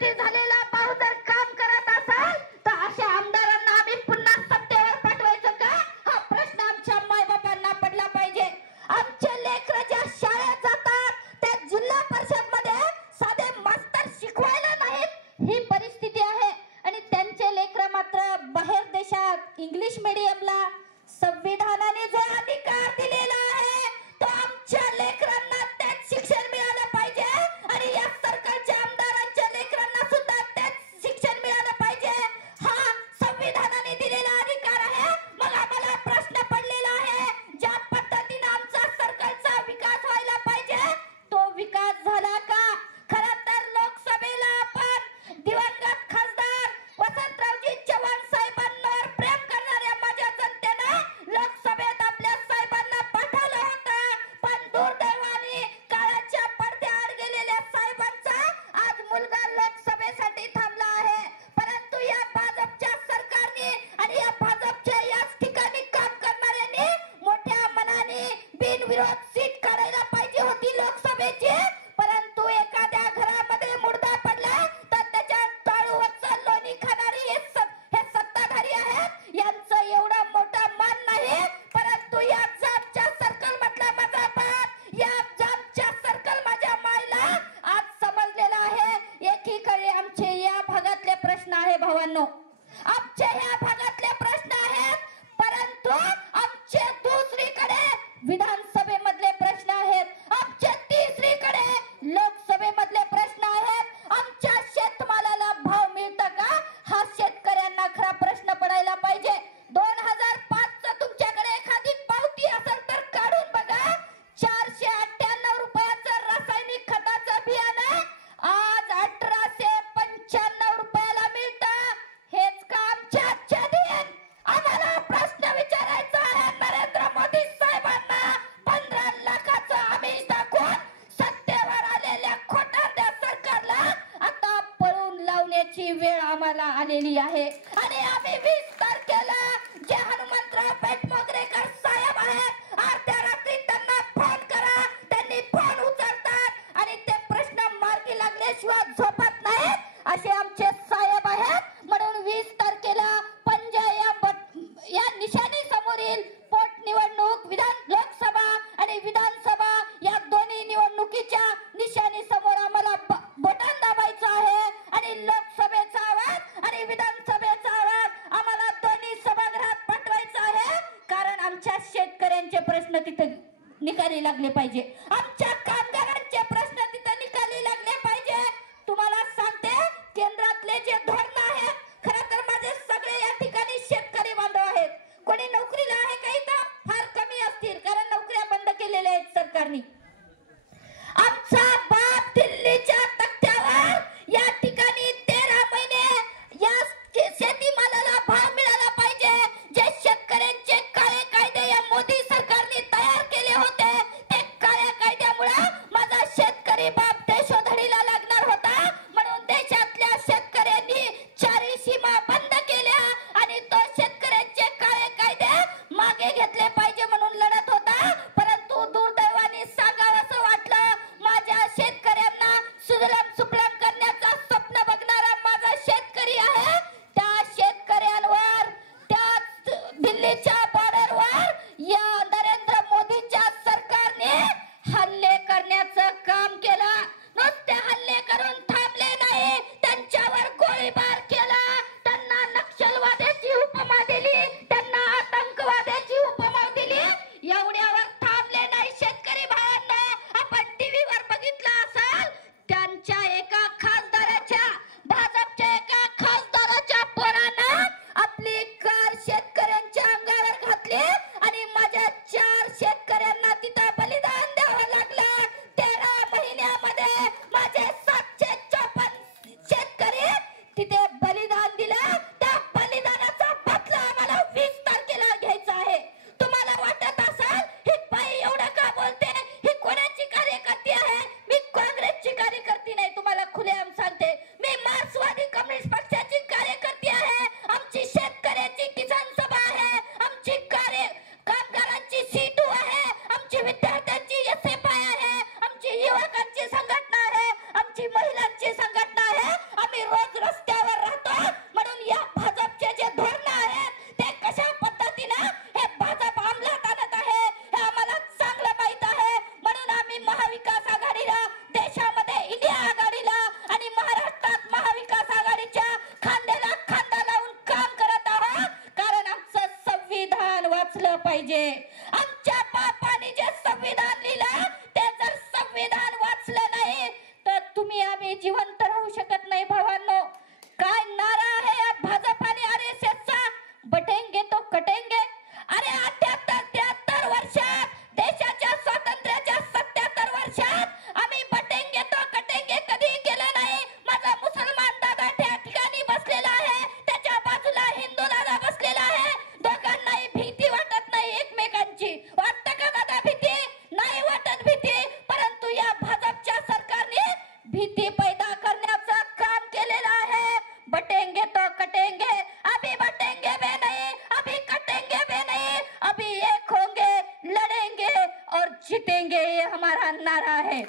गोष्टी झालेला पाहू जर काम करत असाल तर अशा आमदारांना आम्ही पुन्हा सत्तेवर पाठवायचं का? हा प्रश्न आमच्या मायबापांना पडला पाहिजे. आमचे लेकरं ज्या शाळेत जातात त्या जिल्हा परिषद मध्ये साधे मास्तर शिकवायला नाहीत, ही परिस्थिती आहे. आणि त्यांचे लेकरं मात्र बाहेर देशात इंग्लिश मीडियमला. संविधानाने जो अधिकार दिलेला आहे तो आमच्या लेकरांना त्याच शिक्षण मिळालं पाहिजे आणि या सरकारच्या आमदारांच्या लेकरांना सुद्धा त्याच शिक्षण मिळालं पाहिजे. हा संविधानाने दिलेला अधिकार आहे. मग आम्हाला प्रश्न पडलेला आहे, ज्या पद्धतीने आमचा सर्कलचा विकास व्हायला पाहिजे तो विकास झाला का? खरं तर लोकसभेला आपण दिवंगत खासदार वसंतरावजी चव्हाण साहेबांवर प्रेम करणाऱ्या माझ्या जनतेनं लोकसभेत आपल्या साहेबांना पाठवलं होतं, पण दुर्दैवाने काळाच्या पडद्याआड गेलेल्या साहेबांचा आज मुलगा लोकसभेसाठी थांबला आहे. परंतु या भाजपच्या सरकारने आणि या भाजपच्या याच ठिकाणी काम करणाऱ्यांनी मोठ्या मनाने बिनविरोध सीट काढायला पाहिजे होती लोकसभेची. परंतु एखाद्या घरामध्ये मुर्दा पडला तर त्याच्या टाळूवरचं लोणी खाणारी हे सत्ताधारी आहेत. यांचं एवढं मोठं मान नाही. परंतु या जामच्या सर्कल मधला माझा बाप, या जामच्या सर्कल माझ्या मायला आज समजलेला आहे. एकीकडे आमचे या भागातले प्रश्न आहे भावांनो, आमच्या या भागातले प्रश्न आहेत, परंतु आमचे दुसरीकडे विधानसभेमधले प्रश्न आहेत, आमच्या तिसरीकडे लोकसभेमधले प्रश्न आहेत. आमच्या शेतमालाला भाव मिळतं का? हा शेतकऱ्यांना खरा प्रश्न पडायला पाहिजे. 2005 चं तुमच्याकडे एखादी पावती असेल तर काढून बघा. 498 रुपयाचं रासायनिक खताचं बियाणं आज 1895 रुपयाला मिळतं. हेच का आमच्या आजच्या दिन? आम्हाला प्रश्न विचारायचा आहे नरेंद्र मोदी साहेबांना. 15 लाखाचं आमिष दाखवून सत्तेवर आलेल्या खोटारड्या सरकारला आता पळून लावण्याची वेळ आम्हाला आलेली आहे. आणि आम्ही 20 तारखेला जे हनुमंतराव पेठमोगरेकर साहेब आहेत, अर्ध्या रात्री त्यांना फोन करा, त्यांनी फोन उचलतात आणि ते प्रश्न मार्गी लागल्याशिवाय झोपत नाहीत, असे आमचे साहेब आहेत. म्हणून 20 तारखेला पंजा या निशाणी समोरील पोटनिवडणूक, लोकसभा आणि विधानसभा या दोन्ही निवडणुकीच्या निशाणी समोर आम्हाला बटन दाबायचं आहे. आणि लोकसभेचा आवाज आणि विधानसभेचा आवाज आम्हाला दोन्ही सभागृहात पाठवायचा आहे. कारण आमच्या शेतकऱ्यांचे प्रश्न तिथे निकाली लागले पाहिजे, आमच्या कामगारांचे प्रश्न तिथे निकाली लागले पाहिजे. तुम्हाला सांगते, केंद्रातले जे धोरण आहेत, खरं तर माझे सगळे या ठिकाणी शेतकरी बांधव आहेत. कोणी नोकरीला आहे का इथं? फार कमी असतील, कारण नोकऱ्या बंद केलेल्या आहेत सरकारने. आमचा बाप दिल्लीच्या तख्त्यावर या ठिकाणी 13 महिने या शेतीमालाला भाव मिळाला पाहिजे. जे शेतकऱ्यांचे काळे कायदे या मोदी सरकारने तयार केले होते, ते काळ्या कायद्यामुळे माझा शेतकरी बाप देशोधडीला लागणार होता. म्हणून देशातल्या शेतकऱ्यांनी 4 सीमा बंद केल्या आणि तो शेतकऱ्यांचे काळे कायदे मागे घेतले पाहिजे म्हणून लढत होता. परंतु दुर्दैवाने सांगावंसं वाटलं, माझ्या शेतकऱ्यांना सुजलाम सुफलाम करण्याचा स्वप्न बघणारा माझा शेतकरी आहे. त्या शेतकऱ्यांवर, त्या दिल्लीच्या बॉर्डरवर या नरेंद्र मोदीच्या सरकारने हल्ले करण्याचं काम केलं. नुसते हल्ले करून थांबले नाही, त्यांच्यावर गोळीबार केला, त्यांना नक्षलवाद्याची उपमा दिली, त्यांना आतंकवाद्याची उपमा दिली. एवढ्यावर थांबले नाही शेतकरी भावांना. आपण टीव्हीवर बघितलं असाल, त्यांच्या एका खासदाराच्या, भाजपच्या एका खासदाराच्या पोरानं आपली कार शेतकऱ्यांच्या अंगावर घातली आणि माझ्या 4 शेतकऱ्यांना तिथं बलिदान द्यावं लागलं. 13 महिन्यामध्ये माझे 754 शेतकरी तिथे बलिदान दिलं. त्या बलिदानाचा बदला आम्हाला 20 तारखेला घ्यायचा आहे. तुम्हाला वाटत असाल ही बाई एवढं का बोलते, ही कोणाची कार्यकर्ती आहे? मी काँग्रेसची कार्यकर्ती नाही, तुम्हाला खुलेआम सांगते. मी मार्क्सवादी कम्युनिस्ट पक्षाची कार्यकर्ती आहे. आमची शेतकऱ्याची किसान सभा आहे, आमची कामगारांची सीटू आहे, आमची विद्यार्थ्यांची एसएफआय आहे, आमची युवकांची संघटना आहे, आमची महिलांची संघटना आहे. आम्ही येणार आहे.